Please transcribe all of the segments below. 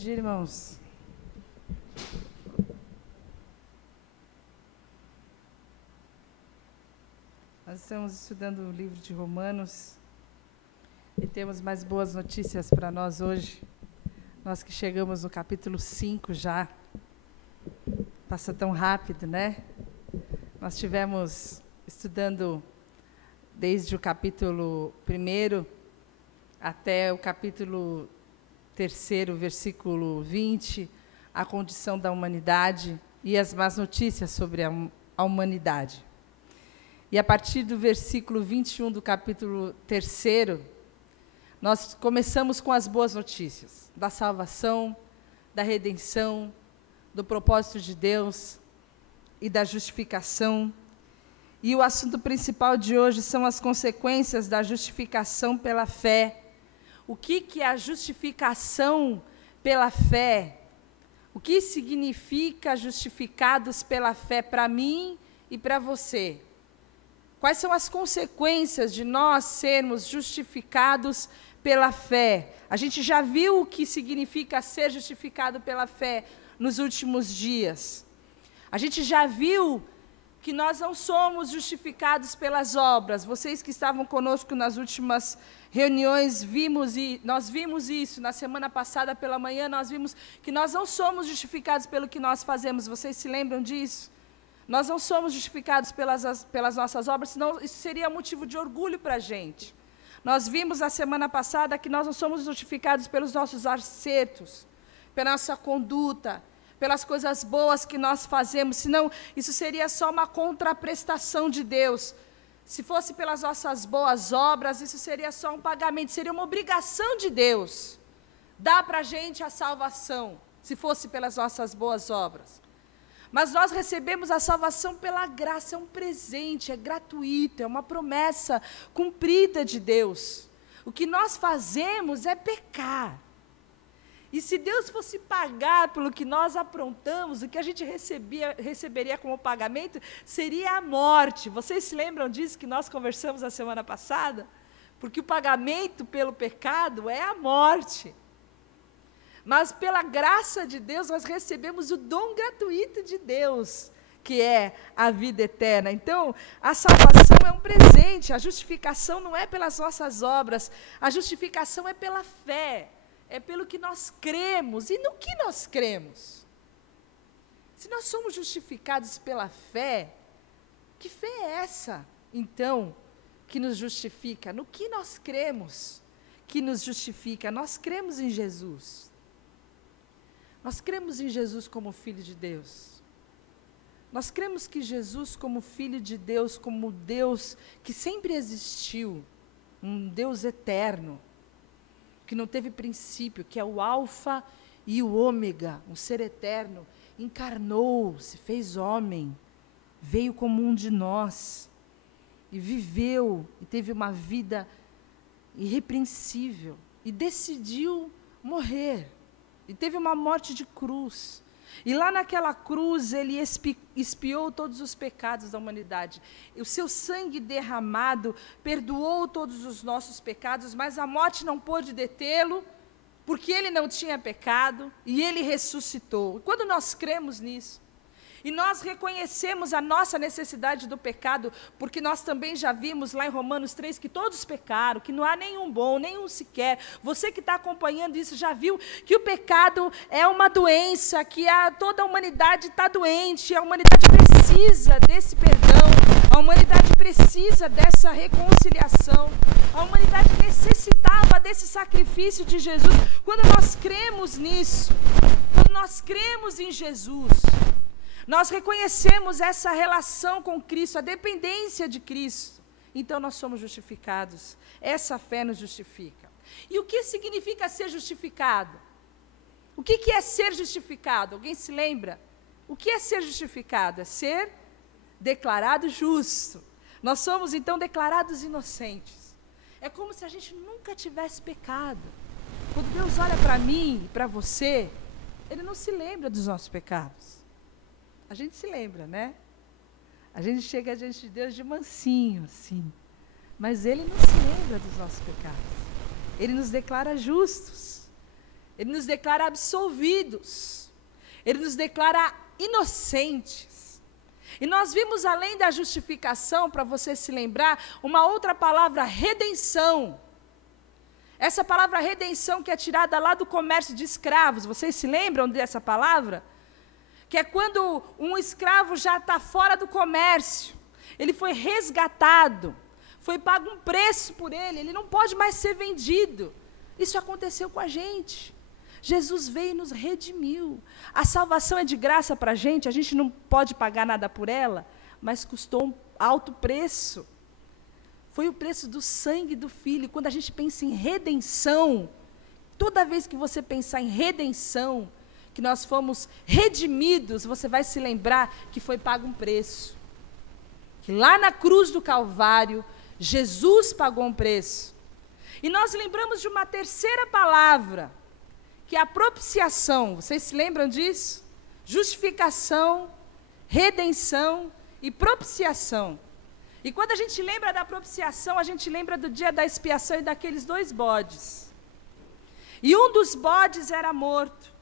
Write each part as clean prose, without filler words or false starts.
dia, irmãos. Nós estamos estudando o livro de Romanos e temos mais boas notícias para nós hoje. Nós que chegamos no capítulo 5 já. Passa tão rápido, né? Nós tivemos estudando desde o capítulo 1 até o capítulo 3, versículo 20, a condição da humanidade e as más notícias sobre a humanidade. E a partir do versículo 21 do capítulo 3, nós começamos com as boas notícias da salvação, da redenção, do propósito de Deus e da justificação. E o assunto principal de hoje são as consequências da justificação pela fé. O que é a justificação pela fé? O que significa justificados pela fé para mim e para você? Quais são as consequências de nós sermos justificados pela fé? A gente já viu o que significa ser justificado pela fé nos últimos dias. A gente já viu que nós não somos justificados pelas obras. Vocês que estavam conosco nas últimas reuniões, nós vimos isso. Na semana passada, pela manhã, nós vimos que nós não somos justificados pelo que nós fazemos. Vocês se lembram disso? Nós não somos justificados pelas nossas obras, senão isso seria motivo de orgulho para a gente. Nós vimos na semana passada que nós não somos justificados pelos nossos acertos, pela nossa conduta, pelas coisas boas que nós fazemos, senão isso seria só uma contraprestação de Deus. Se fosse pelas nossas boas obras, isso seria só um pagamento, seria uma obrigação de Deus. Dá para a gente a salvação, se fosse pelas nossas boas obras. Mas nós recebemos a salvação pela graça, é um presente, é gratuito, é uma promessa cumprida de Deus. O que nós fazemos é pecar. E se Deus fosse pagar pelo que nós aprontamos, o que a gente receberia como pagamento seria a morte. Vocês se lembram disso que nós conversamos na semana passada? Porque o pagamento pelo pecado é a morte. Mas pela graça de Deus nós recebemos o dom gratuito de Deus, que é a vida eterna. Então, a salvação é um presente, a justificação não é pelas nossas obras, a justificação é pela fé. É pelo que nós cremos. E no que nós cremos? Se nós somos justificados pela fé, que fé é essa, então, que nos justifica? No que nós cremos que nos justifica? Nós cremos em Jesus. Nós cremos em Jesus como Filho de Deus. Nós cremos que Jesus como Filho de Deus, como Deus que sempre existiu, um Deus eterno, que não teve princípio, que é o alfa e o ômega, um ser eterno, encarnou, se fez homem, veio como um de nós, e viveu, e teve uma vida irrepreensível, e decidiu morrer, e teve uma morte de cruz. E lá naquela cruz, ele expiou todos os pecados da humanidade. O seu sangue derramado perdoou todos os nossos pecados, mas a morte não pôde detê-lo, porque ele não tinha pecado, e ele ressuscitou. E quando nós cremos nisso, e nós reconhecemos a nossa necessidade do pecado, porque nós também já vimos lá em Romanos 3 que todos pecaram, que não há nenhum bom, nenhum sequer. Você que está acompanhando isso já viu que o pecado é uma doença, que toda a humanidade está doente, a humanidade precisa desse perdão, a humanidade precisa dessa reconciliação, a humanidade necessitava desse sacrifício de Jesus. Quando nós cremos nisso, quando nós cremos em Jesus, nós reconhecemos essa relação com Cristo, a dependência de Cristo. Então nós somos justificados. Essa fé nos justifica. E o que significa ser justificado? O que é ser justificado? Alguém se lembra? O que é ser justificado? É ser declarado justo. Nós somos então declarados inocentes. É como se a gente nunca tivesse pecado. Quando Deus olha para mim e para você, Ele não se lembra dos nossos pecados. A gente se lembra, né? A gente chega diante de Deus de mansinho, assim. Mas Ele não se lembra dos nossos pecados. Ele nos declara justos. Ele nos declara absolvidos. Ele nos declara inocentes. E nós vimos, além da justificação, para você se lembrar, uma outra palavra, redenção. Essa palavra redenção que é tirada lá do comércio de escravos. Vocês se lembram dessa palavra? Que é quando um escravo já está fora do comércio. Ele foi resgatado. Foi pago um preço por ele. Ele não pode mais ser vendido. Isso aconteceu com a gente. Jesus veio e nos redimiu. A salvação é de graça para a gente não pode pagar nada por ela, mas custou um alto preço. Foi o preço do sangue do Filho. Quando a gente pensa em redenção, toda vez que você pensar em redenção, que nós fomos redimidos, você vai se lembrar que foi pago um preço. Que lá na cruz do Calvário, Jesus pagou um preço. E nós lembramos de uma terceira palavra, que é a propiciação. Vocês se lembram disso? Justificação, redenção e propiciação. E quando a gente lembra da propiciação, a gente lembra do dia da expiação e daqueles 2 bodes. E um dos bodes era morto.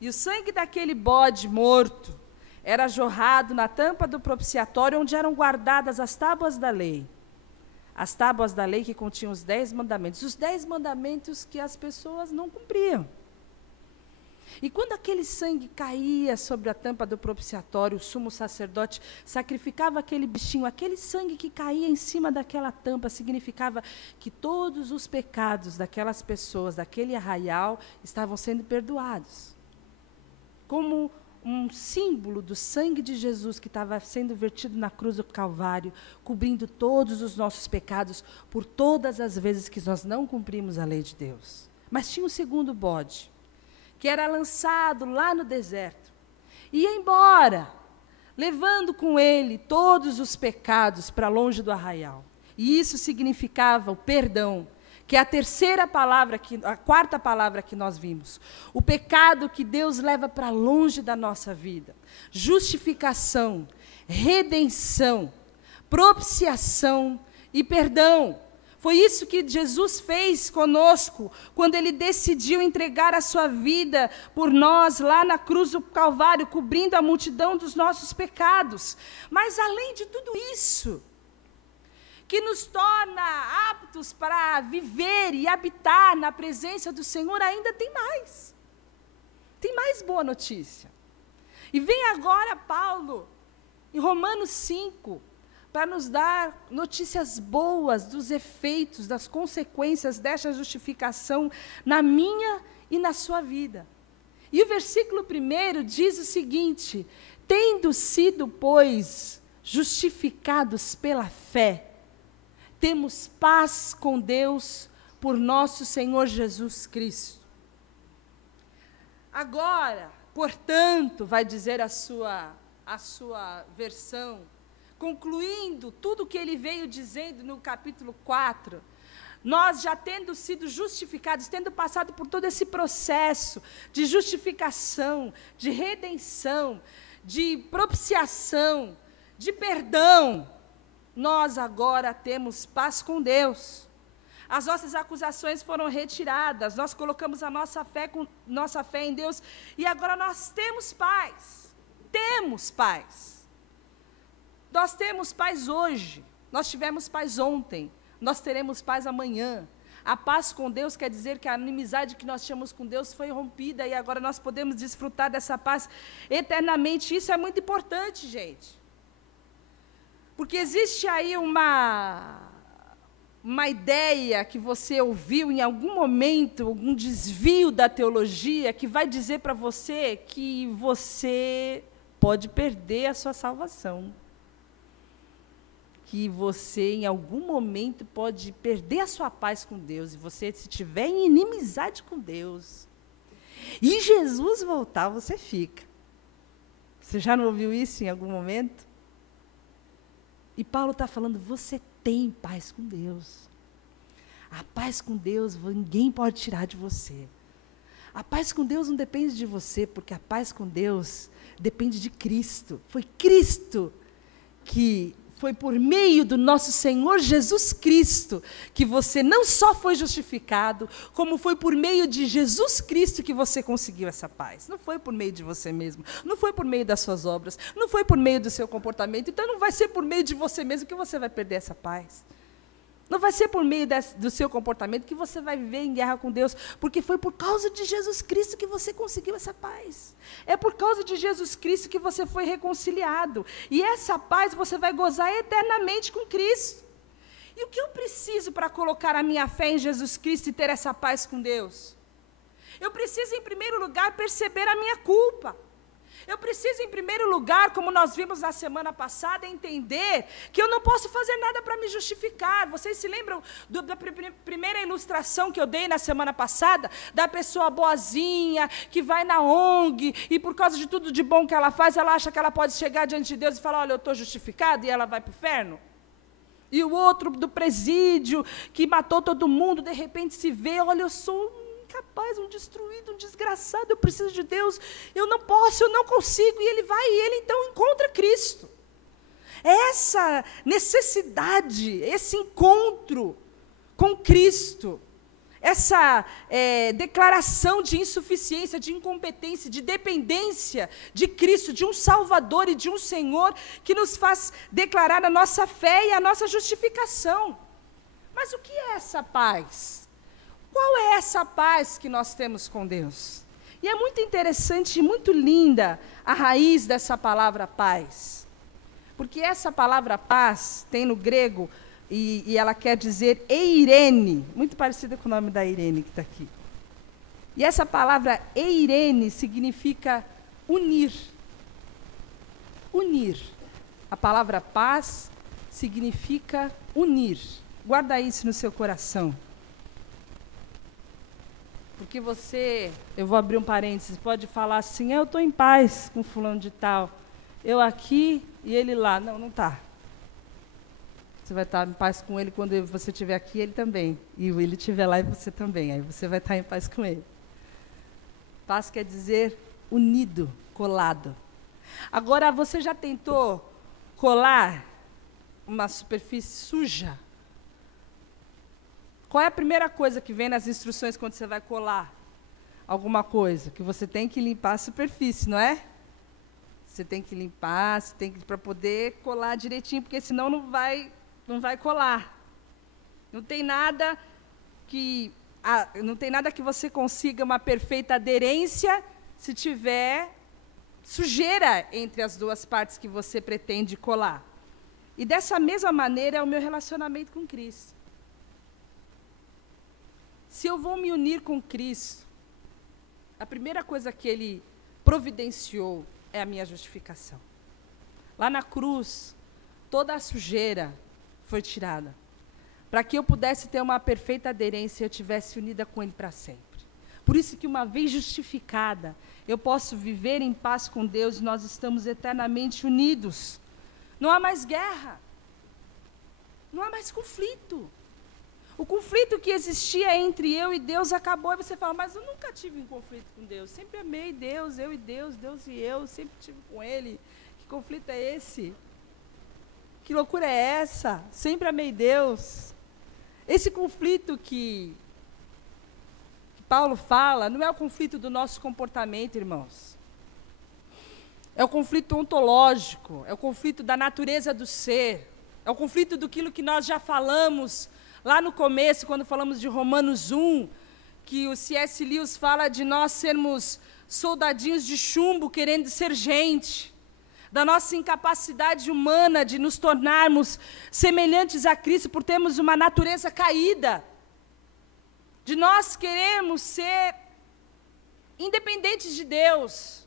E o sangue daquele bode morto era jorrado na tampa do propiciatório, onde eram guardadas as tábuas da lei. As tábuas da lei que continham os 10 mandamentos. Os 10 mandamentos que as pessoas não cumpriam. E quando aquele sangue caía sobre a tampa do propiciatório, o sumo sacerdote sacrificava aquele bichinho, aquele sangue que caía em cima daquela tampa significava que todos os pecados daquelas pessoas, daquele arraial, estavam sendo perdoados. Como um símbolo do sangue de Jesus que estava sendo vertido na cruz do Calvário, cobrindo todos os nossos pecados por todas as vezes que nós não cumprimos a lei de Deus. Mas tinha um segundo bode, que era lançado lá no deserto, e ia embora, levando com ele todos os pecados para longe do arraial. E isso significava o perdão, que é a terceira palavra, a quarta palavra que nós vimos. O pecado que Deus leva para longe da nossa vida. Justificação, redenção, propiciação e perdão. Foi isso que Jesus fez conosco, quando Ele decidiu entregar a sua vida por nós, lá na cruz do Calvário, cobrindo a multidão dos nossos pecados. Mas, além de tudo isso, que nos torna aptos para viver e habitar na presença do Senhor, ainda tem mais. Tem mais boa notícia. E vem agora Paulo, em Romanos 5, para nos dar notícias boas dos efeitos, das consequências desta justificação na minha e na sua vida. E o versículo 1 diz o seguinte: tendo sido, pois, justificados pela fé, temos paz com Deus por nosso Senhor Jesus Cristo. Agora, portanto, vai dizer a sua versão, concluindo tudo o que ele veio dizendo no capítulo 4, nós já tendo sido justificados, tendo passado por todo esse processo de justificação, de redenção, de propiciação, de perdão, nós agora temos paz com Deus. As nossas acusações foram retiradas, nós colocamos a nossa fé em Deus, e agora nós temos paz. Temos paz. Nós temos paz hoje, nós tivemos paz ontem, nós teremos paz amanhã. A paz com Deus quer dizer que a inimizade que nós tínhamos com Deus foi rompida, e agora nós podemos desfrutar dessa paz eternamente. Isso é muito importante, gente. Porque existe aí uma ideia que você ouviu em algum momento, algum desvio da teologia, que vai dizer para você que você pode perder a sua salvação. Que você, em algum momento, pode perder a sua paz com Deus, e você, se tiver em inimizade com Deus, e Jesus voltar, você fica. Você já não ouviu isso em algum momento? E Paulo está falando, você tem paz com Deus. A paz com Deus, ninguém pode tirar de você. A paz com Deus não depende de você, porque a paz com Deus depende de Cristo. Foi Cristo que Foi por meio do nosso Senhor Jesus Cristo que você não só foi justificado, como foi por meio de Jesus Cristo que você conseguiu essa paz. Não foi por meio de você mesmo, não foi por meio das suas obras, não foi por meio do seu comportamento. Então não vai ser por meio de você mesmo que você vai perder essa paz. Não vai ser por meio do seu comportamento que você vai viver em guerra com Deus, porque foi por causa de Jesus Cristo que você conseguiu essa paz. É por causa de Jesus Cristo que você foi reconciliado. E essa paz você vai gozar eternamente com Cristo. E o que eu preciso para colocar a minha fé em Jesus Cristo e ter essa paz com Deus? Eu preciso, em primeiro lugar, perceber a minha culpa. Eu preciso, em primeiro lugar, como nós vimos na semana passada, entender que eu não posso fazer nada para me justificar. Vocês se lembram da primeira ilustração que eu dei na semana passada? Da pessoa boazinha, que vai na ONG, e por causa de tudo de bom que ela faz, ela acha que ela pode chegar diante de Deus e falar, olha, eu estou justificada, e ela vai para o inferno. E o outro do presídio, que matou todo mundo, de repente se vê, olha, eu sou incapaz, um destruído, um desgraçado, eu preciso de Deus, eu não posso, eu não consigo, e ele vai, e ele então encontra Cristo. Essa necessidade, esse encontro com Cristo, essa declaração de insuficiência, de incompetência, de dependência de Cristo, de um Salvador e de um Senhor, que nos faz declarar a nossa fé e a nossa justificação. Mas o que é essa paz? Qual é essa paz que nós temos com Deus? E é muito interessante e muito linda a raiz dessa palavra paz. Porque essa palavra paz tem no grego, e ela quer dizer eirene, muito parecida com o nome da Irene que está aqui. E essa palavra eirene significa unir. Unir. A palavra paz significa unir. Guarda isso no seu coração. Porque você, eu vou abrir um parênteses, pode falar assim, eu estou em paz com fulano de tal. Eu aqui e ele lá. Não, não está. Você vai estar em paz com ele quando você estiver aqui, ele também. E ele estiver lá e você também. Aí você vai estar em paz com ele. Paz quer dizer unido, colado. Agora, você já tentou colar uma superfície suja? Qual é a primeira coisa que vem nas instruções quando você vai colar alguma coisa? Que você tem que limpar a superfície, não é? Você tem que limpar, para poder colar direitinho, porque senão não vai colar. Não tem nada que você consiga uma perfeita aderência se tiver sujeira entre as duas partes que você pretende colar. E dessa mesma maneira é o meu relacionamento com Cristo. Se eu vou me unir com Cristo, a primeira coisa que Ele providenciou é a minha justificação. Lá na cruz, toda a sujeira foi tirada, para que eu pudesse ter uma perfeita aderência e eu estivesse unida com Ele para sempre. Por isso que uma vez justificada, eu posso viver em paz com Deus e nós estamos eternamente unidos. Não há mais guerra, não há mais conflito. O conflito que existia entre eu e Deus acabou, e você fala, mas eu nunca tive um conflito com Deus, sempre amei Deus, eu e Deus, Deus e eu, sempre tive com Ele. Que conflito é esse? Que loucura é essa? Sempre amei Deus. Esse conflito que Paulo fala, não é o conflito do nosso comportamento, irmãos. É o conflito ontológico, é o conflito da natureza do ser, é o conflito daquilo que nós já falamos lá no começo, quando falamos de Romanos 1, que o C.S. Lewis fala de nós sermos soldadinhos de chumbo querendo ser gente, da nossa incapacidade humana de nos tornarmos semelhantes a Cristo por termos uma natureza caída, de nós queremos ser independentes de Deus,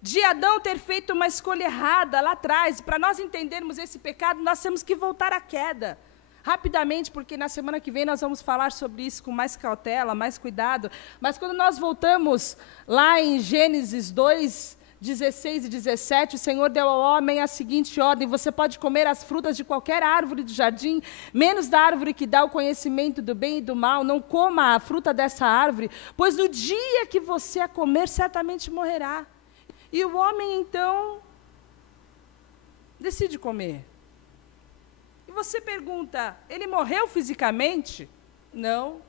de Adão ter feito uma escolha errada lá atrás. Para nós entendermos esse pecado, nós temos que voltar à queda. Rapidamente, porque na semana que vem nós vamos falar sobre isso com mais cautela, mais cuidado. Mas quando nós voltamos lá em Gênesis 2, 16 e 17, o Senhor deu ao homem a seguinte ordem: você pode comer as frutas de qualquer árvore do jardim, menos da árvore que dá o conhecimento do bem e do mal. Não coma a fruta dessa árvore, pois no dia que você a comer, certamente morrerá. E o homem, então, decide comer. E você pergunta, ele morreu fisicamente? Não.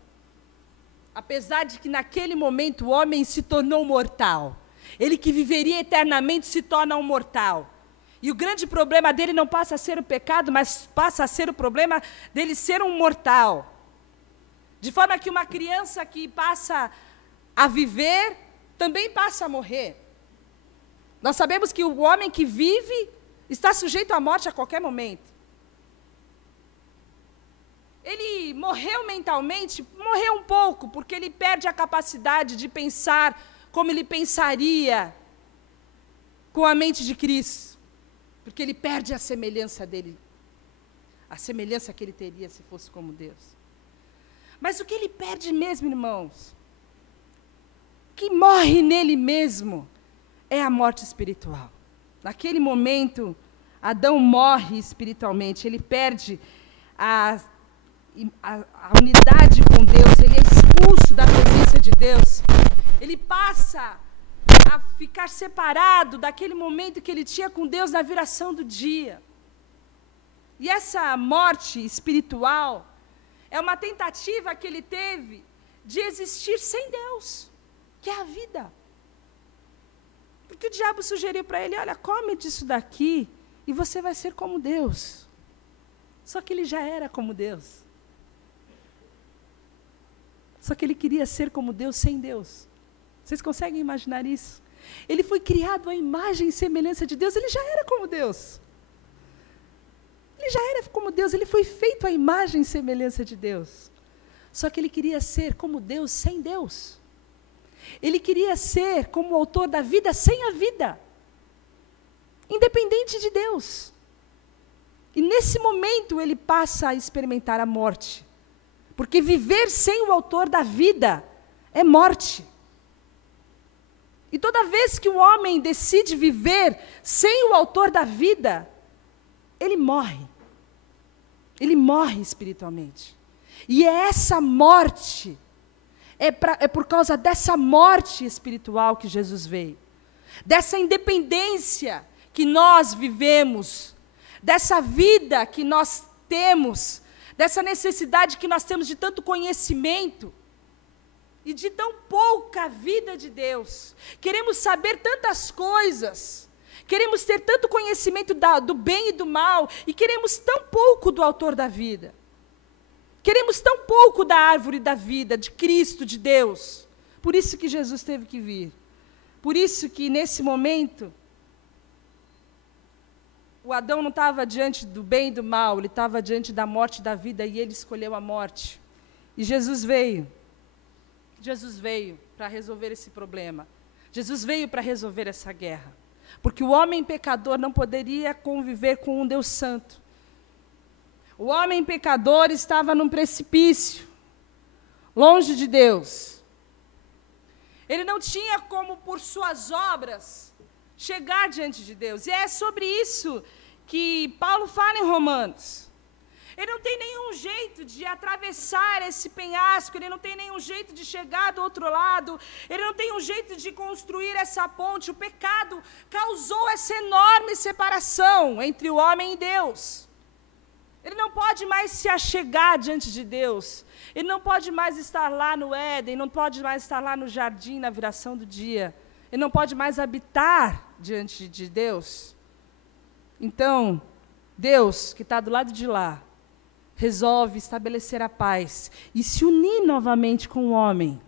Apesar de que naquele momento o homem se tornou mortal. Ele que viveria eternamente se torna um mortal. E o grande problema dele não passa a ser o pecado, mas passa a ser o problema dele ser um mortal. De forma que uma criança que passa a viver, também passa a morrer. Nós sabemos que o homem que vive está sujeito à morte a qualquer momento. Ele morreu mentalmente, morreu um pouco, porque ele perde a capacidade de pensar como ele pensaria com a mente de Cristo. Porque ele perde a semelhança dele, a semelhança que ele teria se fosse como Deus. Mas o que ele perde mesmo, irmãos, que morre nele mesmo, é a morte espiritual. Naquele momento, Adão morre espiritualmente, ele perde a unidade com Deus, ele é expulso da presença de Deus, ele passa a ficar separado daquele momento que ele tinha com Deus na viração do dia. E essa morte espiritual é uma tentativa que ele teve de existir sem Deus, que é a vida. Porque o diabo sugeriu para ele, olha, come disso daqui e você vai ser como Deus. Só que ele já era como Deus. Só que ele queria ser como Deus sem Deus. Vocês conseguem imaginar isso? Ele foi criado à imagem e semelhança de Deus, ele já era como Deus. Ele já era como Deus, ele foi feito à imagem e semelhança de Deus. Só que ele queria ser como Deus sem Deus. Ele queria ser como o autor da vida sem a vida. Independente de Deus. E nesse momento ele passa a experimentar a morte. Porque viver sem o autor da vida é morte. E toda vez que o homem decide viver sem o autor da vida, ele morre. Ele morre espiritualmente. E é essa morte, é por causa dessa morte espiritual que Jesus veio. Dessa independência que nós vivemos, dessa vida que nós temos, dessa necessidade que nós temos de tanto conhecimento, e de tão pouca vida de Deus. Queremos saber tantas coisas, queremos ter tanto conhecimento do bem e do mal, e queremos tão pouco do autor da vida. Queremos tão pouco da árvore da vida, de Cristo, de Deus. Por isso que Jesus teve que vir. Por isso que nesse momento, o Adão não estava diante do bem e do mal, ele estava diante da morte e da vida, e ele escolheu a morte. E Jesus veio. Jesus veio para resolver esse problema. Jesus veio para resolver essa guerra. Porque o homem pecador não poderia conviver com um Deus santo. O homem pecador estava num precipício, longe de Deus. Ele não tinha como, por suas obras, chegar diante de Deus. E é sobre isso que Paulo fala em Romanos. Ele não tem nenhum jeito de atravessar esse penhasco, ele não tem nenhum jeito de chegar do outro lado, ele não tem um jeito de construir essa ponte. O pecado causou essa enorme separação entre o homem e Deus. Ele não pode mais se achegar diante de Deus, ele não pode mais estar lá no Éden, não pode mais estar lá no jardim na viração do dia, ele não pode mais habitar diante de Deus. Então, Deus, que está do lado de lá, resolve estabelecer a paz e se unir novamente com o homem.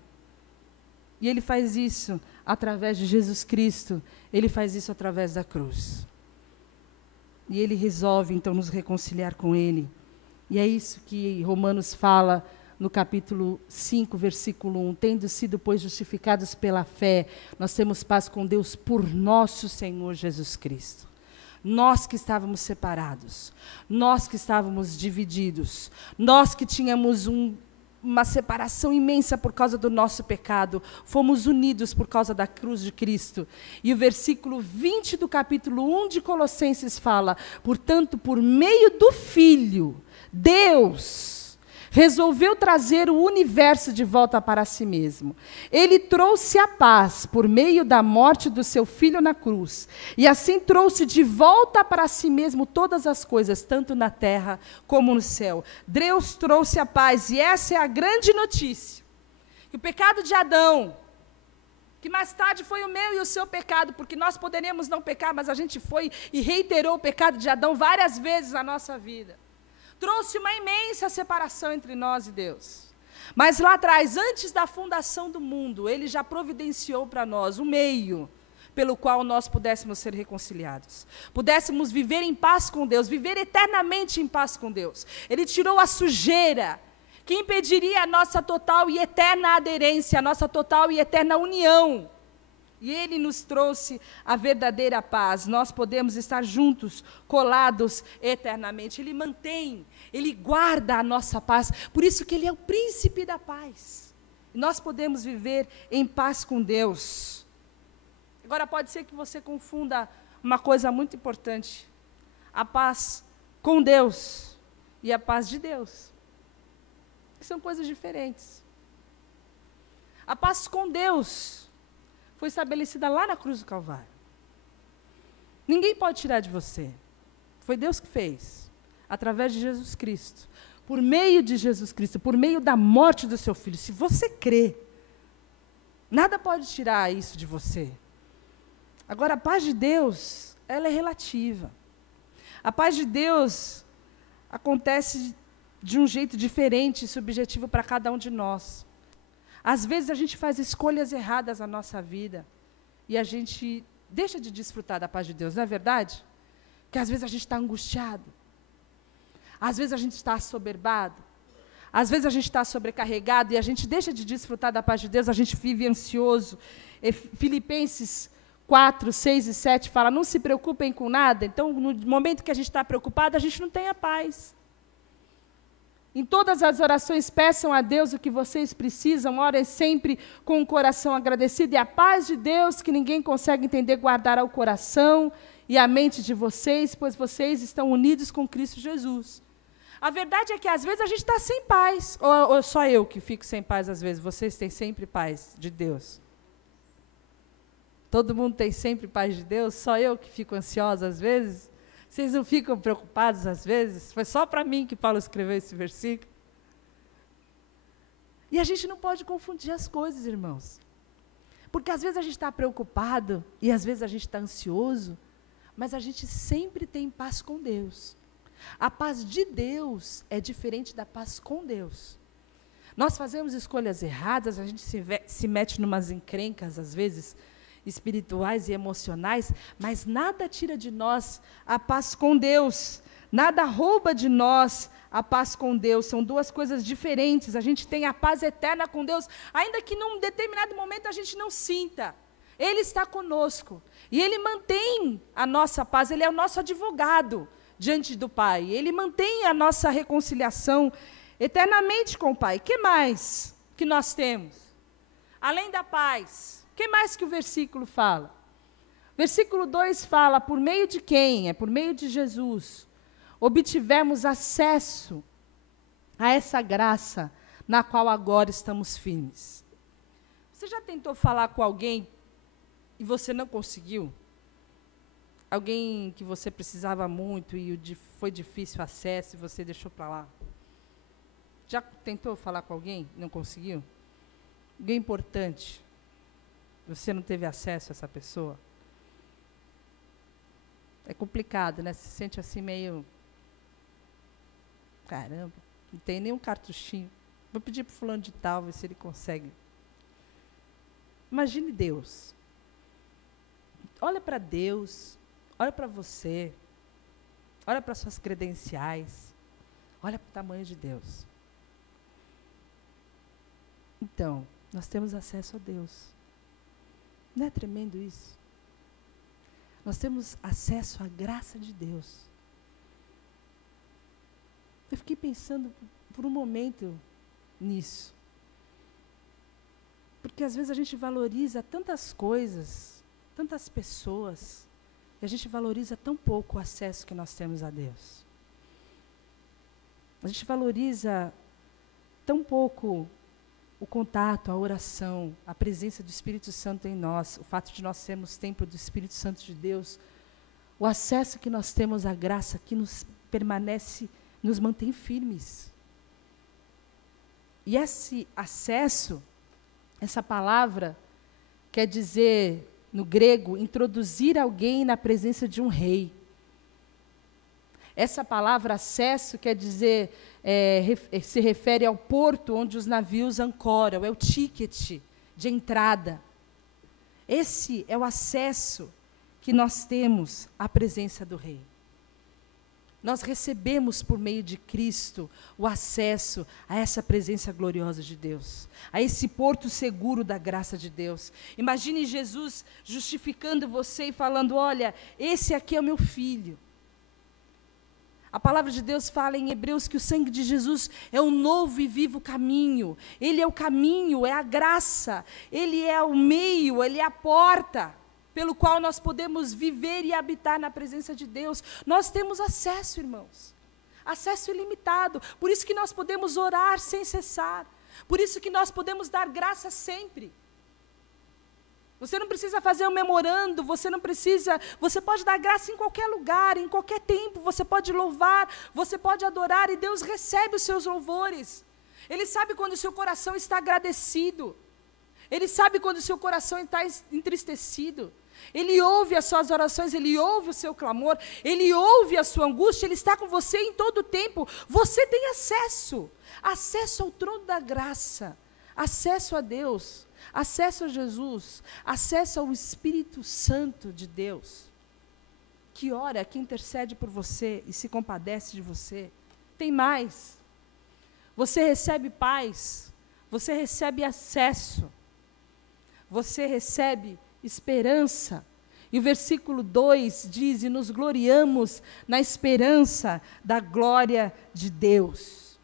E ele faz isso através de Jesus Cristo, ele faz isso através da cruz. E ele resolve, então, nos reconciliar com ele. E é isso que Romanos fala no capítulo 5, versículo 1. Tendo sido, pois, justificados pela fé, nós temos paz com Deus por nosso Senhor Jesus Cristo. Nós que estávamos separados, nós que estávamos divididos, nós que tínhamos uma separação imensa por causa do nosso pecado, fomos unidos por causa da cruz de Cristo. E o versículo 20 do capítulo 1 de Colossenses fala, portanto, por meio do Filho, Deus resolveu trazer o universo de volta para si mesmo. Ele trouxe a paz por meio da morte do seu filho na cruz. E assim trouxe de volta para si mesmo todas as coisas, tanto na terra como no céu. Deus trouxe a paz, e essa é a grande notícia. Que o pecado de Adão, que mais tarde foi o meu e o seu pecado, porque nós poderíamos não pecar, mas a gente foi e reiterou o pecado de Adão várias vezes na nossa vida. Trouxe uma imensa separação entre nós e Deus. Mas lá atrás, antes da fundação do mundo, Ele já providenciou para nós um meio pelo qual nós pudéssemos ser reconciliados. Pudéssemos viver em paz com Deus, viver eternamente em paz com Deus. Ele tirou a sujeira que impediria a nossa total e eterna aderência, a nossa total e eterna união. E Ele nos trouxe a verdadeira paz. Nós podemos estar juntos, colados eternamente. Ele mantém, Ele guarda a nossa paz. Por isso que Ele é o príncipe da paz. E nós podemos viver em paz com Deus. Agora, pode ser que você confunda uma coisa muito importante: a paz com Deus e a paz de Deus. Que são coisas diferentes. A paz com Deus foi estabelecida lá na cruz do Calvário. Ninguém pode tirar de você. Foi Deus que fez, através de Jesus Cristo, por meio de Jesus Cristo, por meio da morte do seu Filho. Se você crê, nada pode tirar isso de você. Agora, a paz de Deus, ela é relativa. A paz de Deus acontece de um jeito diferente e subjetivo para cada um de nós. Às vezes a gente faz escolhas erradas na nossa vida e a gente deixa de desfrutar da paz de Deus, não é verdade? Que às vezes a gente está angustiado, às vezes a gente está assoberbado, às vezes a gente está sobrecarregado e a gente deixa de desfrutar da paz de Deus, a gente vive ansioso. Filipenses 4, 6 e 7 fala: não se preocupem com nada. Então, no momento que a gente está preocupado, a gente não tem a paz. Em todas as orações, peçam a Deus o que vocês precisam, orem sempre com o coração agradecido, e a paz de Deus, que ninguém consegue entender, guardará o coração e a mente de vocês, pois vocês estão unidos com Cristo Jesus. A verdade é que, às vezes, a gente está sem paz. Ou só eu que fico sem paz, às vezes? Vocês têm sempre paz de Deus? Todo mundo tem sempre paz de Deus? Só eu que fico ansiosa, às vezes? Vocês não ficam preocupados às vezes? Foi só para mim que Paulo escreveu esse versículo. E a gente não pode confundir as coisas, irmãos. Porque às vezes a gente está preocupado e às vezes a gente está ansioso, mas a gente sempre tem paz com Deus. A paz de Deus é diferente da paz com Deus. Nós fazemos escolhas erradas, a gente se mete numas encrencas, às vezes, espirituais e emocionais, mas nada tira de nós a paz com Deus, nada rouba de nós a paz com Deus. São duas coisas diferentes. A gente tem a paz eterna com Deus, ainda que num determinado momento a gente não sinta. Ele está conosco, e Ele mantém a nossa paz, Ele é o nosso advogado diante do Pai, Ele mantém a nossa reconciliação eternamente com o Pai. O que mais que nós temos? Além da paz, o que mais que o versículo fala? Versículo 2 fala: por meio de quem? É por meio de Jesus, obtivemos acesso a essa graça na qual agora estamos firmes. Você já tentou falar com alguém e você não conseguiu? Alguém que você precisava muito e foi difícil o acesso e você deixou para lá? Já tentou falar com alguém e não conseguiu? Alguém importante. Você não teve acesso a essa pessoa? É complicado, né? Se sente assim meio... Caramba, não tem nem um cartuchinho. Vou pedir para o fulano de tal, ver se ele consegue. Imagine Deus. Olha para Deus, olha para você, olha para suas credenciais, olha para o tamanho de Deus. Então, nós temos acesso a Deus. Não é tremendo isso? Nós temos acesso à graça de Deus. Eu fiquei pensando por um momento nisso. Porque às vezes a gente valoriza tantas coisas, tantas pessoas, e a gente valoriza tão pouco o acesso que nós temos a Deus. A gente valoriza tão pouco o contato, a oração, a presença do Espírito Santo em nós, o fato de nós sermos templo do Espírito Santo de Deus, o acesso que nós temos à graça que nos permanece, nos mantém firmes. E esse acesso, essa palavra, quer dizer, no grego, introduzir alguém na presença de um rei. Essa palavra acesso quer dizer, se refere ao porto onde os navios ancoram, é o ticket de entrada. Esse é o acesso que nós temos à presença do rei. Nós recebemos por meio de Cristo o acesso a essa presença gloriosa de Deus, a esse porto seguro da graça de Deus. Imagine Jesus justificando você e falando, olha, esse aqui é o meu filho. A palavra de Deus fala em Hebreus que o sangue de Jesus é o novo e vivo caminho. Ele é o caminho, é a graça, ele é o meio, ele é a porta pelo qual nós podemos viver e habitar na presença de Deus. Nós temos acesso, irmãos, acesso ilimitado. Por isso que nós podemos orar sem cessar. Por isso que nós podemos dar graça sempre. Você não precisa fazer um memorando, você pode dar graça em qualquer lugar, em qualquer tempo, você pode louvar, você pode adorar, e Deus recebe os seus louvores. Ele sabe quando o seu coração está agradecido. Ele sabe quando o seu coração está entristecido. Ele ouve as suas orações, Ele ouve o seu clamor, Ele ouve a sua angústia, Ele está com você em todo o tempo. Você tem acesso ao trono da graça, acesso a Deus, acesso a Jesus, acesso ao Espírito Santo de Deus, que ora, que intercede por você e se compadece de você. Tem mais. Você recebe paz, você recebe acesso, você recebe esperança. E o versículo 2 diz, e nos gloriamos na esperança da glória de Deus.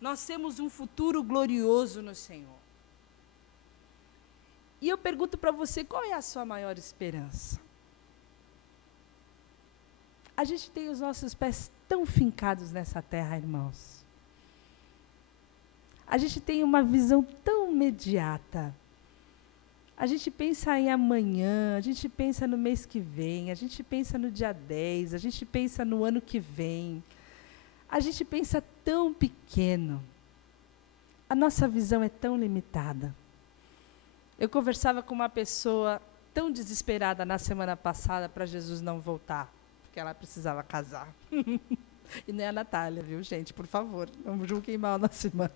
Nós temos um futuro glorioso no Senhor. E eu pergunto para você, qual é a sua maior esperança? A gente tem os nossos pés tão fincados nessa terra, irmãos. A gente tem uma visão tão imediata. A gente pensa em amanhã, a gente pensa no mês que vem, a gente pensa no dia 10, a gente pensa no ano que vem. A gente pensa tão pequeno. A nossa visão é tão limitada. Eu conversava com uma pessoa tão desesperada na semana passada para Jesus não voltar, porque ela precisava casar. E não é a Natália, viu, gente? Por favor, não julguem mal na semana.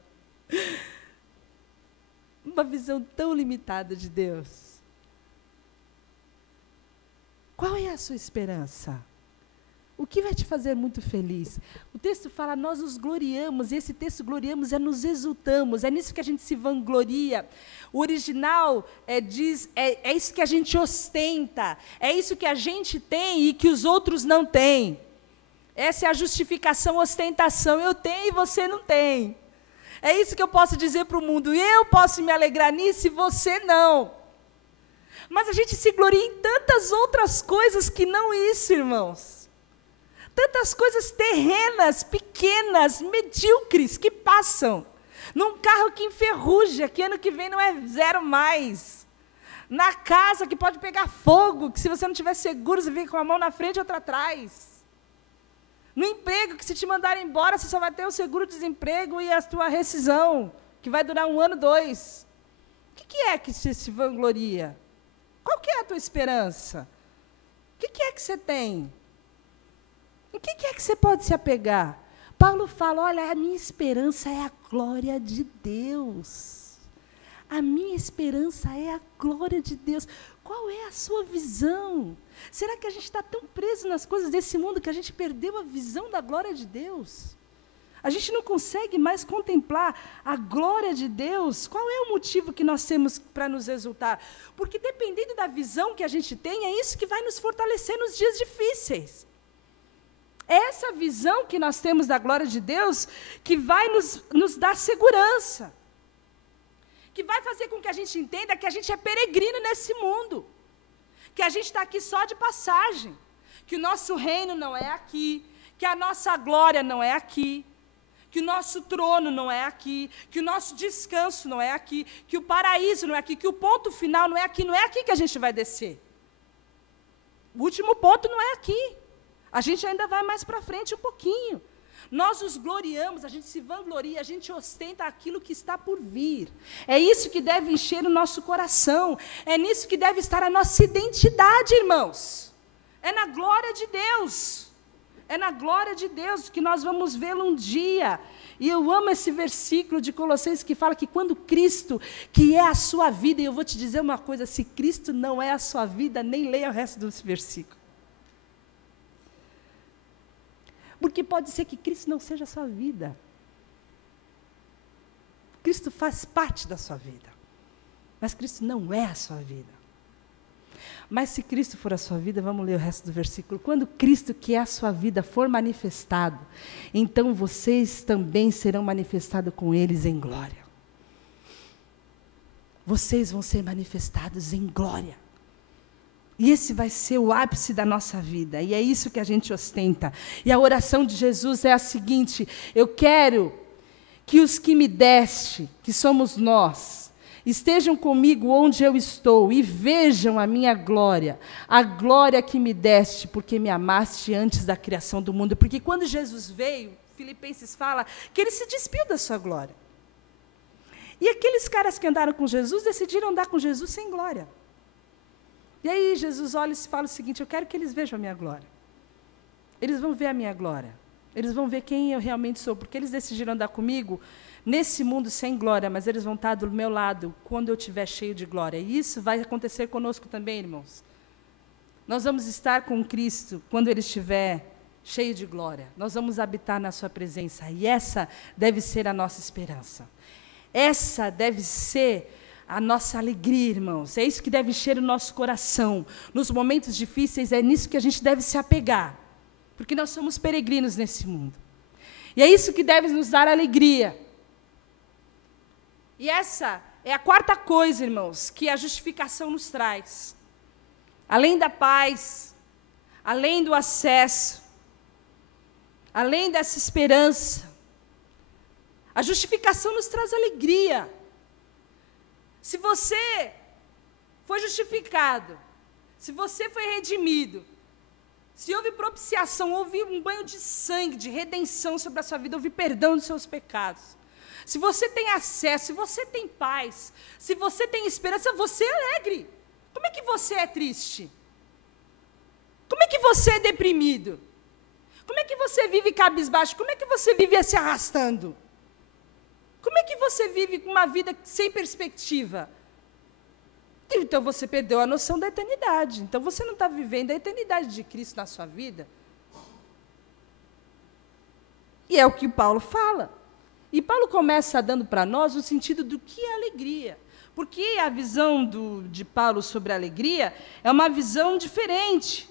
Uma visão tão limitada de Deus. Qual é a sua esperança? O que vai te fazer muito feliz? O texto fala, nós nos gloriamos, e esse texto gloriamos é nos exultamos, é nisso que a gente se vangloria. O original diz, é isso que a gente ostenta, é isso que a gente tem e que os outros não têm. Essa é a justificação, ostentação, eu tenho e você não tem. É isso que eu posso dizer para o mundo, eu posso me alegrar nisso e você não. Mas a gente se gloria em tantas outras coisas que não isso, irmãos. Tantas coisas terrenas, pequenas, medíocres, que passam. Num carro que enferruja, que ano que vem não é 0 mais. Na casa que pode pegar fogo, que se você não tiver seguro, você fica com a mão na frente e outra atrás. No emprego, que se te mandarem embora, você só vai ter o seguro-desemprego e a tua rescisão, que vai durar 1 ano, 2. O que é que você se vangloria? Qual que é a tua esperança? O que é que você tem? Em que é que você pode se apegar? Paulo fala, olha, a minha esperança é a glória de Deus. A minha esperança é a glória de Deus. Qual é a sua visão? Será que a gente está tão preso nas coisas desse mundo que a gente perdeu a visão da glória de Deus? A gente não consegue mais contemplar a glória de Deus? Qual é o motivo que nós temos para nos exultar? Porque dependendo da visão que a gente tem, é isso que vai nos fortalecer nos dias difíceis. Essa visão que nós temos da glória de Deus que vai nos dar segurança, que vai fazer com que a gente entenda que a gente é peregrino nesse mundo, que a gente está aqui só de passagem, que o nosso reino não é aqui, que a nossa glória não é aqui, que o nosso trono não é aqui, que o nosso descanso não é aqui, que o paraíso não é aqui, que o ponto final não é aqui que a gente vai descer. O último ponto não é aqui. A gente ainda vai mais para frente um pouquinho. Nós os gloriamos, a gente se vangloria, a gente ostenta aquilo que está por vir. É isso que deve encher o nosso coração. É nisso que deve estar a nossa identidade, irmãos. É na glória de Deus. É na glória de Deus que nós vamos vê-lo um dia. E eu amo esse versículo de Colossenses que fala que quando Cristo, que é a sua vida, e eu vou te dizer uma coisa, se Cristo não é a sua vida, nem leia o resto desse versículo. Porque pode ser que Cristo não seja a sua vida. Cristo faz parte da sua vida. Mas Cristo não é a sua vida. Mas se Cristo for a sua vida, vamos ler o resto do versículo. Quando Cristo, que é a sua vida, for manifestado, então vocês também serão manifestados com eles em glória. Vocês vão ser manifestados em glória. E esse vai ser o ápice da nossa vida. E é isso que a gente ostenta. E a oração de Jesus é a seguinte: eu quero que os que me deste, que somos nós, estejam comigo onde eu estou e vejam a minha glória, a glória que me deste, porque me amaste antes da criação do mundo. Porque quando Jesus veio, Filipenses fala que ele se despiu da sua glória. E aqueles caras que andaram com Jesus decidiram andar com Jesus sem glória. E aí Jesus olha e fala o seguinte: eu quero que eles vejam a minha glória. Eles vão ver a minha glória. Eles vão ver quem eu realmente sou, porque eles decidiram andar comigo nesse mundo sem glória, mas eles vão estar do meu lado quando eu estiver cheio de glória. E isso vai acontecer conosco também, irmãos. Nós vamos estar com Cristo quando Ele estiver cheio de glória. Nós vamos habitar na sua presença. E essa deve ser a nossa esperança. Essa deve ser a nossa alegria, irmãos. É isso que deve encher o nosso coração. Nos momentos difíceis, é nisso que a gente deve se apegar. Porque nós somos peregrinos nesse mundo. E é isso que deve nos dar alegria. E essa é a quarta coisa, irmãos, que a justificação nos traz. Além da paz, além do acesso, além dessa esperança, a justificação nos traz alegria. Se você foi justificado, se você foi redimido, se houve propiciação, houve um banho de sangue, de redenção sobre a sua vida, houve perdão dos seus pecados, se você tem acesso, se você tem paz, se você tem esperança, você é alegre. Como é que você é triste? Como é que você é deprimido? Como é que você vive cabisbaixo? Como é que você vive se arrastando? Como é que você vive com uma vida sem perspectiva? Então você perdeu a noção da eternidade. Então você não está vivendo a eternidade de Cristo na sua vida. E é o que Paulo fala. E Paulo começa dando para nós o sentido do que é alegria. Porque a visão de Paulo sobre a alegria é uma visão diferente.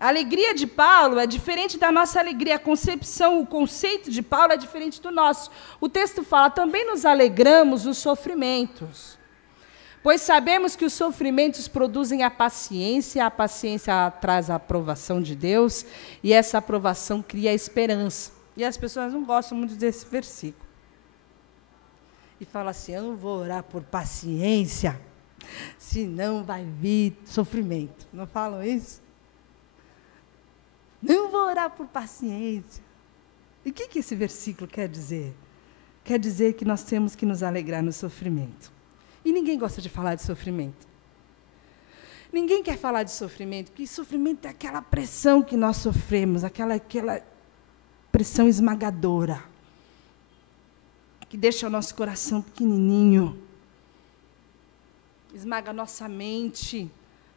A alegria de Paulo é diferente da nossa alegria. A concepção, o conceito de Paulo é diferente do nosso. O texto fala: também nos alegramos nos sofrimentos, pois sabemos que os sofrimentos produzem a paciência traz a aprovação de Deus, e essa aprovação cria a esperança. E as pessoas não gostam muito desse versículo. E falam assim: eu não vou orar por paciência, senão vai vir sofrimento. Não falam isso? Não vou orar por paciência. E o que esse versículo quer dizer? Quer dizer que nós temos que nos alegrar no sofrimento. E ninguém gosta de falar de sofrimento. Ninguém quer falar de sofrimento, porque sofrimento é aquela pressão que nós sofremos, aquela pressão esmagadora, que deixa o nosso coração pequenininho, esmaga a nossa mente,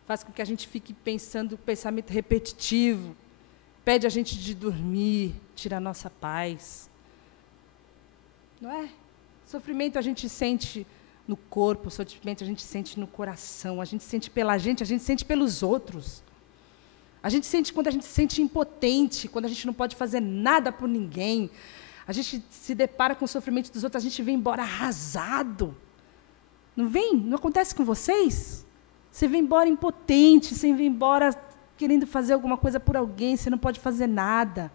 faz com que a gente fique pensando pensamento repetitivo, pede a gente de dormir, tira a nossa paz. Não é? Sofrimento a gente sente no corpo, sofrimento a gente sente no coração, a gente sente pela gente, a gente sente pelos outros. A gente sente quando a gente se sente impotente, quando a gente não pode fazer nada por ninguém. A gente se depara com o sofrimento dos outros, a gente vem embora arrasado. Não vem? Não acontece com vocês? Você vem embora impotente, você vem embora querendo fazer alguma coisa por alguém, você não pode fazer nada.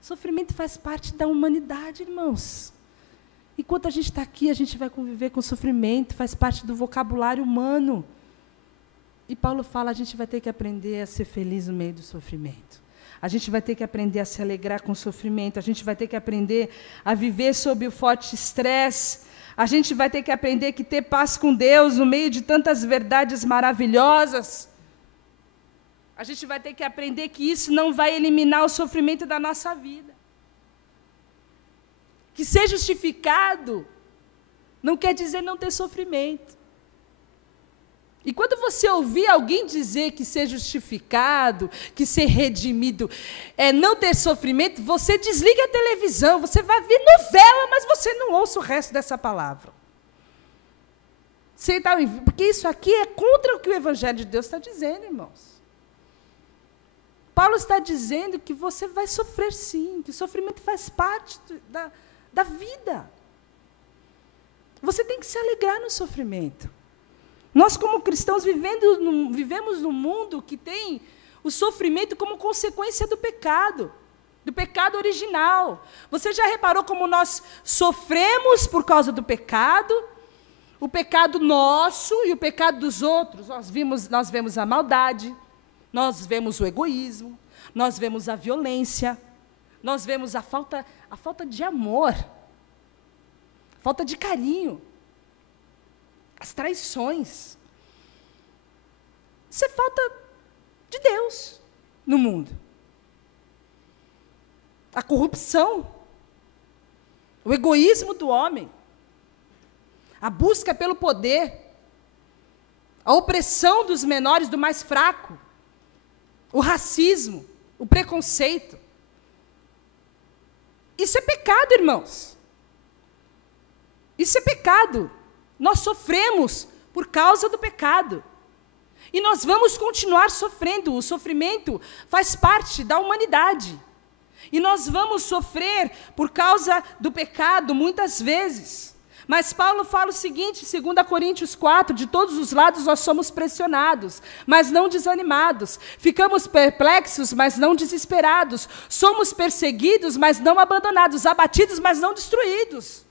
Sofrimento faz parte da humanidade, irmãos. Enquanto a gente está aqui, a gente vai conviver com sofrimento, faz parte do vocabulário humano. E Paulo fala, a gente vai ter que aprender a ser feliz no meio do sofrimento. A gente vai ter que aprender a se alegrar com o sofrimento. A gente vai ter que aprender a viver sob o forte estresse. A gente vai ter que aprender que ter paz com Deus no meio de tantas verdades maravilhosas. A gente vai ter que aprender que isso não vai eliminar o sofrimento da nossa vida. Que ser justificado não quer dizer não ter sofrimento. E quando você ouvir alguém dizer que ser justificado, que ser redimido é não ter sofrimento, você desliga a televisão, você vai ver novela, mas você não ouça o resto dessa palavra. Porque isso aqui é contra o que o Evangelho de Deus está dizendo, irmãos. Paulo está dizendo que você vai sofrer sim, que o sofrimento faz parte da vida. Você tem que se alegrar no sofrimento. Nós, como cristãos, vivemos num mundo que tem o sofrimento como consequência do pecado original. Você já reparou como nós sofremos por causa do pecado? O pecado nosso e o pecado dos outros. Nós vemos a maldade, nós vemos o egoísmo, nós vemos a violência, nós vemos a falta de amor, a falta de carinho, as traições. Isso é falta de Deus no mundo. A corrupção, o egoísmo do homem, a busca pelo poder, a opressão dos menores, do mais fraco, o racismo, o preconceito. Isso é pecado, irmãos. Isso é pecado. Nós sofremos por causa do pecado. E nós vamos continuar sofrendo. O sofrimento faz parte da humanidade. E nós vamos sofrer por causa do pecado muitas vezes. Mas Paulo fala o seguinte, 2 Coríntios 4, de todos os lados nós somos pressionados, mas não desanimados. Ficamos perplexos, mas não desesperados. Somos perseguidos, mas não abandonados. Abatidos, mas não destruídos.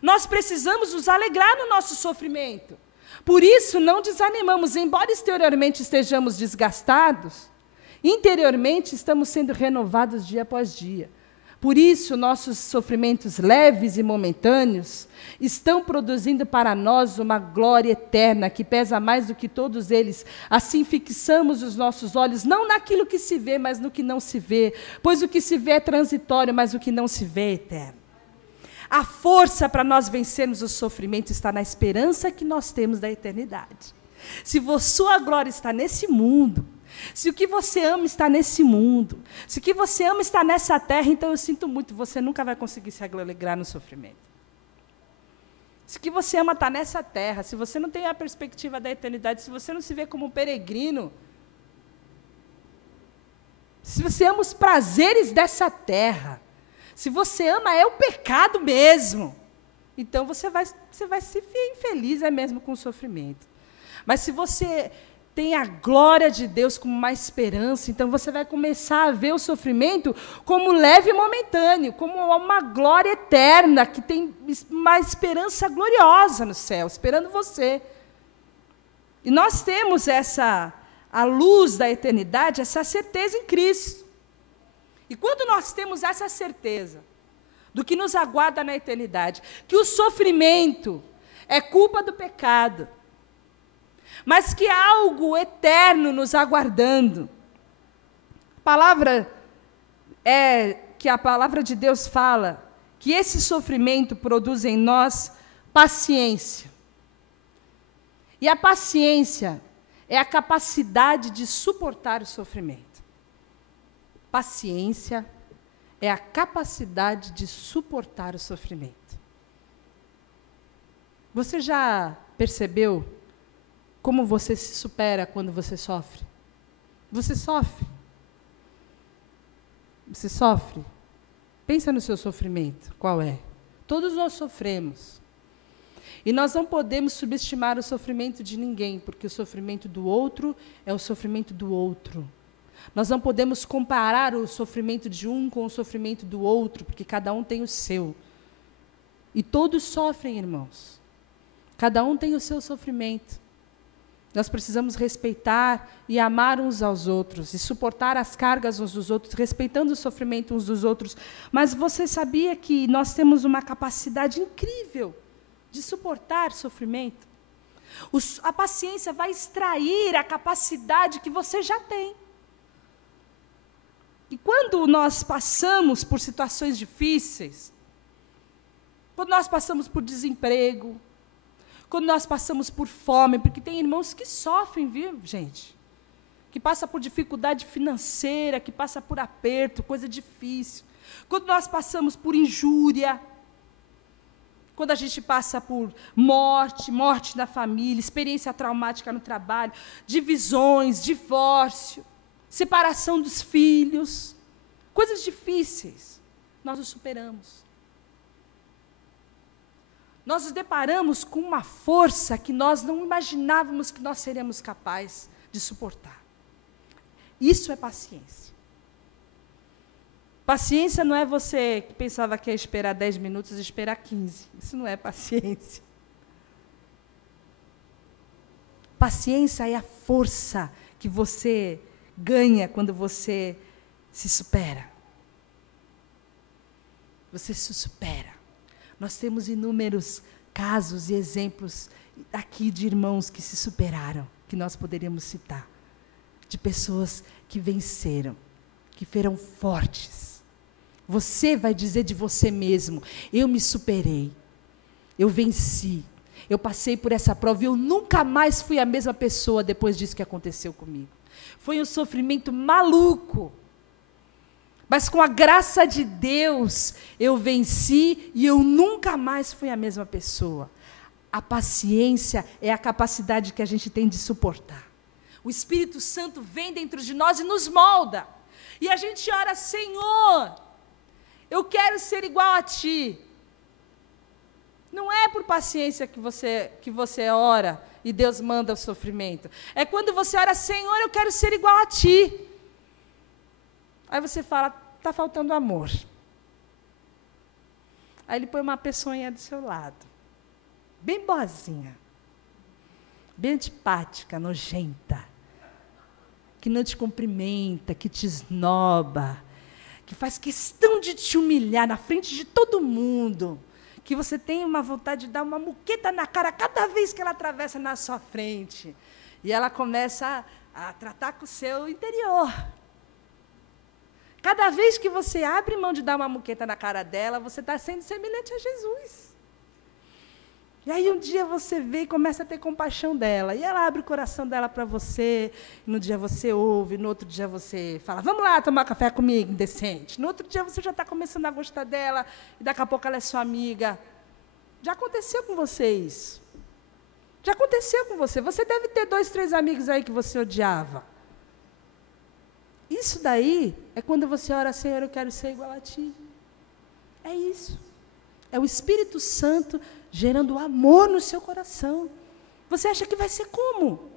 Nós precisamos nos alegrar no nosso sofrimento. Por isso, não desanimamos. Embora exteriormente estejamos desgastados, interiormente estamos sendo renovados dia após dia. Por isso, nossos sofrimentos leves e momentâneos estão produzindo para nós uma glória eterna que pesa mais do que todos eles. Assim, fixamos os nossos olhos não naquilo que se vê, mas no que não se vê. Pois o que se vê é transitório, mas o que não se vê é eterno. A força para nós vencermos o sofrimento está na esperança que nós temos da eternidade. Se sua glória está nesse mundo, se o que você ama está nesse mundo, se o que você ama está nessa terra, então eu sinto muito, você nunca vai conseguir se alegrar no sofrimento. Se o que você ama está nessa terra, se você não tem a perspectiva da eternidade, se você não se vê como um peregrino, se você ama os prazeres dessa terra, se você ama é o pecado mesmo, então você vai se infeliz mesmo com o sofrimento. Mas se você tem a glória de Deus como uma esperança, então você vai começar a ver o sofrimento como leve e momentâneo, como uma glória eterna, que tem uma esperança gloriosa no céu, esperando você. E nós temos a luz da eternidade, essa certeza em Cristo. E quando nós temos essa certeza do que nos aguarda na eternidade, que o sofrimento é culpa do pecado, mas que há algo eterno nos aguardando. A palavra que a palavra de Deus fala que esse sofrimento produz em nós paciência. E a paciência é a capacidade de suportar o sofrimento. Paciência é a capacidade de suportar o sofrimento. Você já percebeu como você se supera quando você sofre? Você sofre? Você sofre? Pensa no seu sofrimento. Qual é? Todos nós sofremos. E nós não podemos subestimar o sofrimento de ninguém, porque o sofrimento do outro é o sofrimento do outro. Nós não podemos comparar o sofrimento de um com o sofrimento do outro, porque cada um tem o seu. E todos sofrem, irmãos. Cada um tem o seu sofrimento. Nós precisamos respeitar e amar uns aos outros, e suportar as cargas uns dos outros, respeitando o sofrimento uns dos outros. Mas você sabia que nós temos uma capacidade incrível de suportar sofrimento? A paciência vai extrair a capacidade que você já tem. E quando nós passamos por situações difíceis, quando nós passamos por desemprego, quando nós passamos por fome, porque tem irmãos que sofrem, viu, gente? Que passa por dificuldade financeira, que passa por aperto, coisa difícil. Quando nós passamos por injúria, quando a gente passa por morte na família, experiência traumática no trabalho, divisões, divórcio, separação dos filhos, coisas difíceis, nós os superamos. Nós nos deparamos com uma força que nós não imaginávamos que nós seríamos capazes de suportar. Isso é paciência. Paciência não é você que pensava que ia esperar 10 minutos e esperar 15. Isso não é paciência. Paciência é a força que você ganha quando você se supera. Você se supera. Nós temos inúmeros casos e exemplos aqui de irmãos que se superaram, que nós poderíamos citar, de pessoas que venceram, que foram fortes. Você vai dizer de você mesmo: eu me superei, eu venci, eu passei por essa prova e eu nunca mais fui a mesma pessoa depois disso que aconteceu comigo. Foi um sofrimento maluco, mas com a graça de Deus eu venci e eu nunca mais fui a mesma pessoa. A paciência é a capacidade que a gente tem de suportar. O Espírito Santo vem dentro de nós e nos molda. E a gente ora: Senhor, eu quero ser igual a Ti. Não é por paciência que você ora e Deus manda o sofrimento. É quando você ora: Senhor, eu quero ser igual a Ti. Aí você fala: está faltando amor. Aí ele põe uma pessoinha do seu lado, bem boazinha, bem antipática, nojenta, que não te cumprimenta, que te esnoba, que faz questão de te humilhar na frente de todo mundo, que você tem uma vontade de dar uma muqueta na cara cada vez que ela atravessa na sua frente. E ela começa a tratar com o seu interior. Cada vez que você abre mão de dar uma muqueta na cara dela, você está sendo semelhante a Jesus. E aí um dia você vê e começa a ter compaixão dela. E ela abre o coração dela para você. E no dia você ouve, no outro dia você fala: vamos lá tomar café comigo, indecente. No outro dia você já está começando a gostar dela. E daqui a pouco ela é sua amiga. Já aconteceu com você isso? Já aconteceu com você. Você deve ter 2, 3 amigos aí que você odiava. Isso daí é quando você ora: Senhor, eu quero ser igual a Ti. É isso. É o Espírito Santo gerando amor no seu coração. Você acha que vai ser como?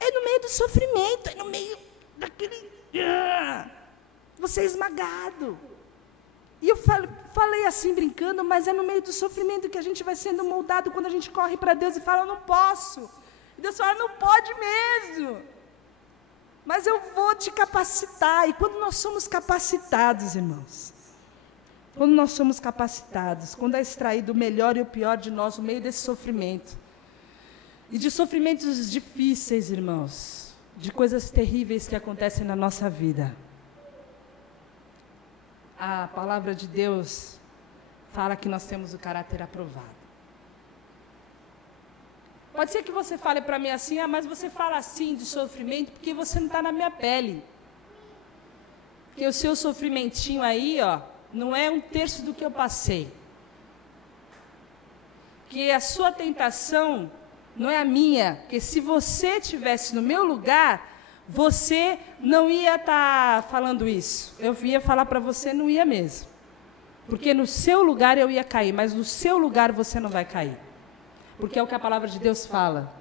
É no meio do sofrimento, é no meio daquele... Você é esmagado. E eu falei assim brincando, mas é no meio do sofrimento que a gente vai sendo moldado quando a gente corre para Deus e fala: eu não posso. E Deus fala: não pode mesmo. Mas eu vou te capacitar. E quando nós somos capacitados, irmãos, quando nós somos capacitados, quando é extraído o melhor e o pior de nós no meio desse sofrimento, e de sofrimentos difíceis, irmãos, de coisas terríveis que acontecem na nossa vida, a palavra de Deus fala que nós temos o caráter aprovado. Pode ser que você fale para mim assim: mas você fala assim de sofrimento porque você não está na minha pele. Porque o seu sofrimentinho aí, não é 1/3 do que eu passei. Que a sua tentação não é a minha. Porque se você estivesse no meu lugar, você não ia estar falando isso. Eu ia falar para você: não ia mesmo. Porque no seu lugar eu ia cair, mas no seu lugar você não vai cair. Porque é o que a palavra de Deus fala.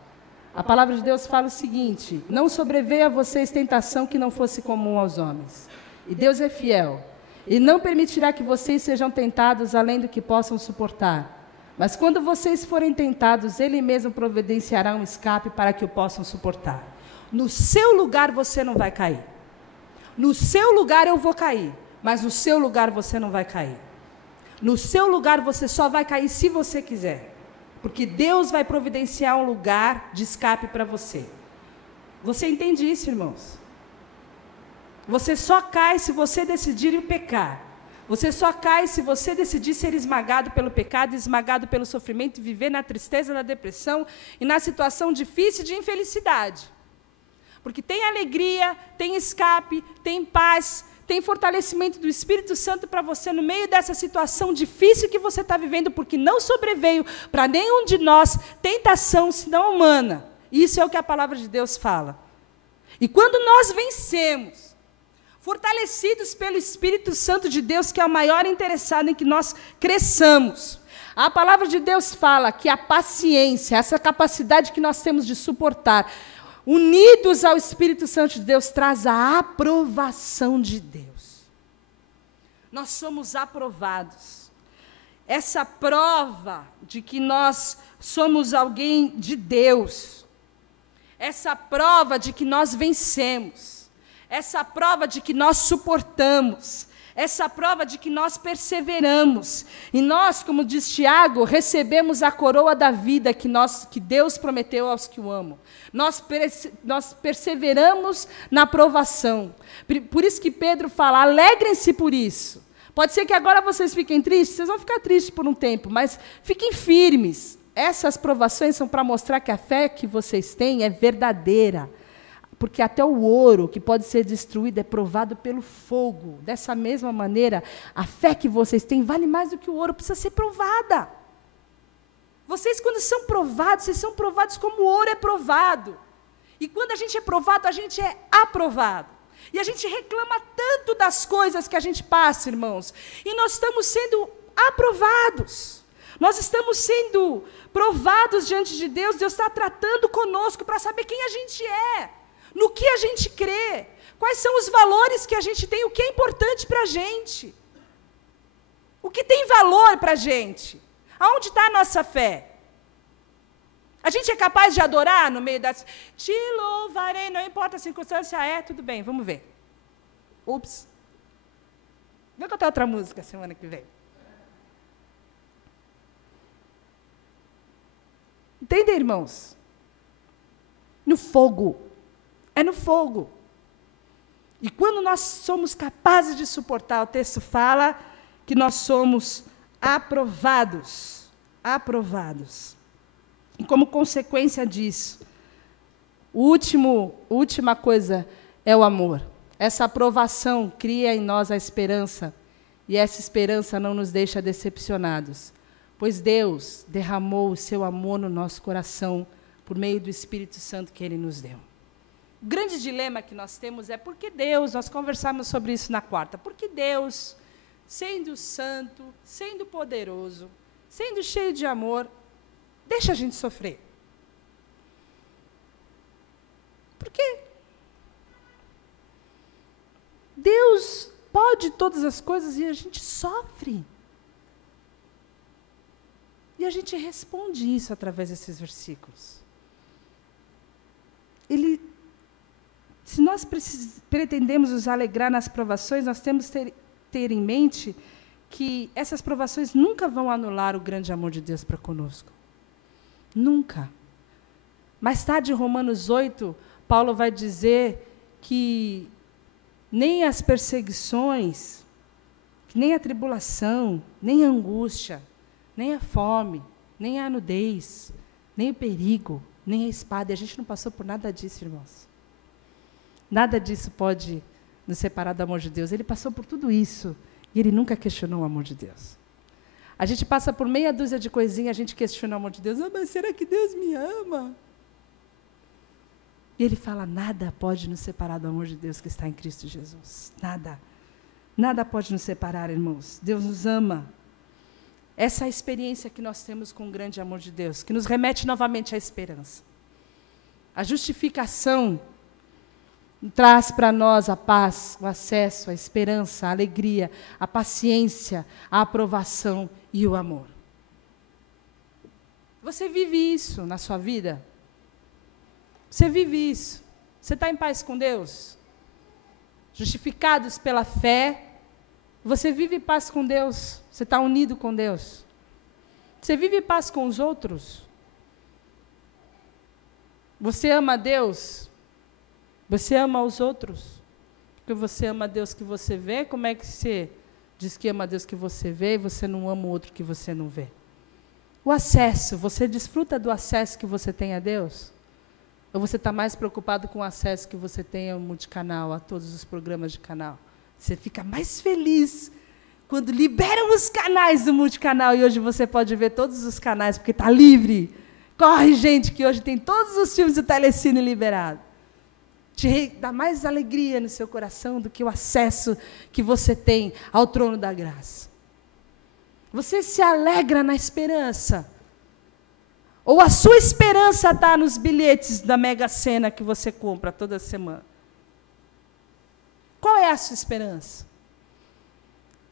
A palavra de Deus fala o seguinte: não sobreveio a vocês tentação que não fosse comum aos homens. E Deus é fiel, e não permitirá que vocês sejam tentados além do que possam suportar. Mas quando vocês forem tentados, Ele mesmo providenciará um escape para que o possam suportar. No seu lugar você não vai cair. No seu lugar eu vou cair, mas no seu lugar você não vai cair. No seu lugar você só vai cair se você quiser. Porque Deus vai providenciar um lugar de escape para você. Você entende isso, irmãos? Você só cai se você decidir pecar. Você só cai se você decidir ser esmagado pelo pecado, esmagado pelo sofrimento, e viver na tristeza, na depressão e na situação difícil de infelicidade. Porque tem alegria, tem escape, tem paz, tem fortalecimento do Espírito Santo para você no meio dessa situação difícil que você está vivendo, porque não sobreveio para nenhum de nós tentação senão humana. Isso é o que a palavra de Deus fala. E quando nós vencemos, fortalecidos pelo Espírito Santo de Deus, que é o maior interessado em que nós cresçamos, a palavra de Deus fala que a paciência, essa capacidade que nós temos de suportar, unidos ao Espírito Santo de Deus, traz a aprovação de Deus. Nós somos aprovados. Essa prova de que nós somos alguém de Deus, essa prova de que nós vencemos, essa prova de que nós suportamos, essa prova de que nós perseveramos. E nós, como diz Tiago, recebemos a coroa da vida que Deus prometeu aos que o amam. Nós perseveramos na provação. Por isso que Pedro fala, alegrem-se por isso. Pode ser que agora vocês fiquem tristes, vocês vão ficar tristes por um tempo, mas fiquem firmes. Essas provações são para mostrar que a fé que vocês têm é verdadeira. Porque até o ouro, que pode ser destruído, é provado pelo fogo. Dessa mesma maneira, a fé que vocês têm vale mais do que o ouro, precisa ser provada. Vocês, quando são provados, vocês são provados como o ouro é provado. E quando a gente é provado, a gente é aprovado. E a gente reclama tanto das coisas que a gente passa, irmãos. E nós estamos sendo aprovados. Nós estamos sendo provados diante de Deus. Deus está tratando conosco para saber quem a gente é. No que a gente crê, quais são os valores que a gente tem, o que é importante para a gente, o que tem valor para a gente, aonde está a nossa fé? A gente é capaz de adorar no meio das... Te louvarei, não importa a circunstância, tudo bem, vamos ver. Ups. Vou cantar outra música semana que vem. Entendem, irmãos? No fogo. É no fogo. E quando nós somos capazes de suportar, o texto fala que nós somos aprovados. Aprovados. E como consequência disso, última coisa é o amor. Essa aprovação cria em nós a esperança, e essa esperança não nos deixa decepcionados, pois Deus derramou o seu amor no nosso coração por meio do Espírito Santo que Ele nos deu. O grande dilema que nós temos é por que Deus, nós conversamos sobre isso na quarta, por que Deus, sendo santo, sendo poderoso, sendo cheio de amor, deixa a gente sofrer? Por quê? Deus pode todas as coisas e a gente sofre. E a gente responde isso através desses versículos. Se nós pretendemos nos alegrar nas provações, nós temos que ter em mente que essas provações nunca vão anular o grande amor de Deus para conosco. Nunca. Mais tarde, em Romanos 8, Paulo vai dizer que nem as perseguições, nem a tribulação, nem a angústia, nem a fome, nem a nudez, nem o perigo, nem a espada. E a gente não passou por nada disso, irmãos. Nada disso pode nos separar do amor de Deus. Ele passou por tudo isso e ele nunca questionou o amor de Deus. A gente passa por meia dúzia de coisinhas, a gente questiona o amor de Deus. Mas será que Deus me ama? E ele fala, nada pode nos separar do amor de Deus que está em Cristo Jesus. Nada. Nada pode nos separar, irmãos. Deus nos ama. Essa é a experiência que nós temos com o grande amor de Deus, que nos remete novamente à esperança. A justificação traz para nós a paz, o acesso, a esperança, a alegria, a paciência, a aprovação e o amor. Você vive isso na sua vida? Você vive isso? Você está em paz com Deus? Justificados pela fé, você vive em paz com Deus? Você está unido com Deus? Você vive em paz com os outros? Você ama a Deus? Você ama os outros? Porque você ama a Deus que você vê, como é que você diz que ama a Deus que você vê e você não ama o outro que você não vê? O acesso, você desfruta do acesso que você tem a Deus? Ou você está mais preocupado com o acesso que você tem ao multicanal, a todos os programas de canal? Você fica mais feliz quando liberam os canais do multicanal e hoje você pode ver todos os canais, porque está livre. Corre, gente, que hoje tem todos os filmes do Telecine liberados. Te dá mais alegria no seu coração do que o acesso que você tem ao trono da graça. Você se alegra na esperança? Ou a sua esperança está nos bilhetes da Mega Sena que você compra toda semana? Qual é a sua esperança?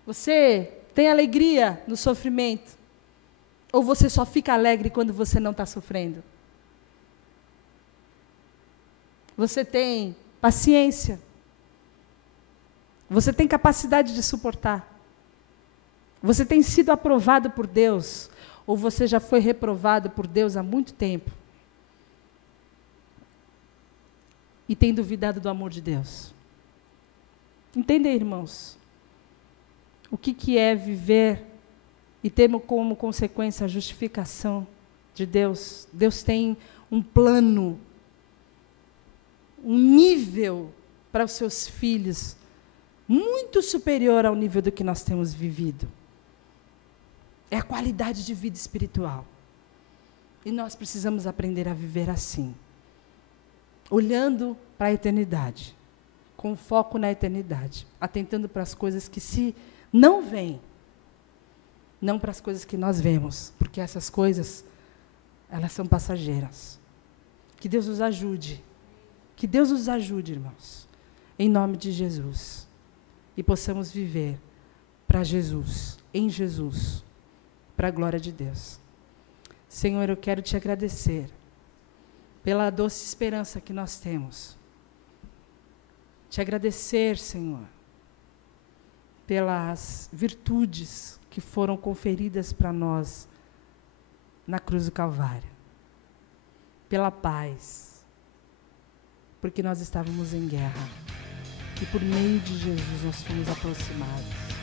Você tem alegria no sofrimento? Ou você só fica alegre quando você não está sofrendo? Você tem paciência? Você tem capacidade de suportar? Você tem sido aprovado por Deus? Ou você já foi reprovado por Deus há muito tempo? E tem duvidado do amor de Deus? Entendem, irmãos? O que é viver e ter como consequência a justificação de Deus? Deus tem um plano, um nível para os seus filhos muito superior ao nível do que nós temos vivido. É a qualidade de vida espiritual. E nós precisamos aprender a viver assim, olhando para a eternidade, com foco na eternidade, atentando para as coisas que se não veem, não para as coisas que nós vemos, porque essas coisas, elas são passageiras. Que Deus nos ajude. Que Deus nos ajude, irmãos, em nome de Jesus. E possamos viver para Jesus, em Jesus, para a glória de Deus. Senhor, eu quero te agradecer pela doce esperança que nós temos. Te agradecer, Senhor, pelas virtudes que foram conferidas para nós na cruz do Calvário. Pela paz, porque nós estávamos em guerra. E por meio de Jesus nós fomos aproximados.